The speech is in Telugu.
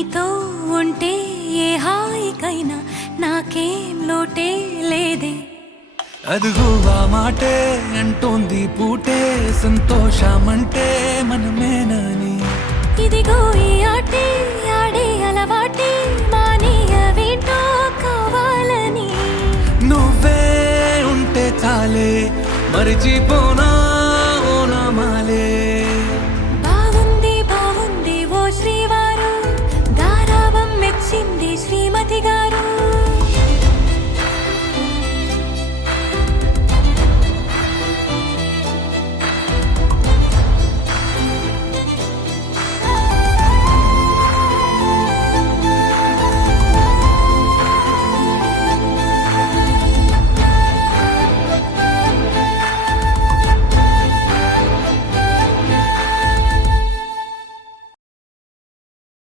నీతో ఉంటే ఏ హాయికైనా నాకేం లోటే లేదే. అదుగు ఆ మాటే అంటోంది పూటే సంతోషమంటే మనమేనని. ఇదిగో ఈ ఆటే ఆడే అలవాటే మానేయవేంటో కావాలని. నువ్వే ఉంటే చాలే మరిచిపోనా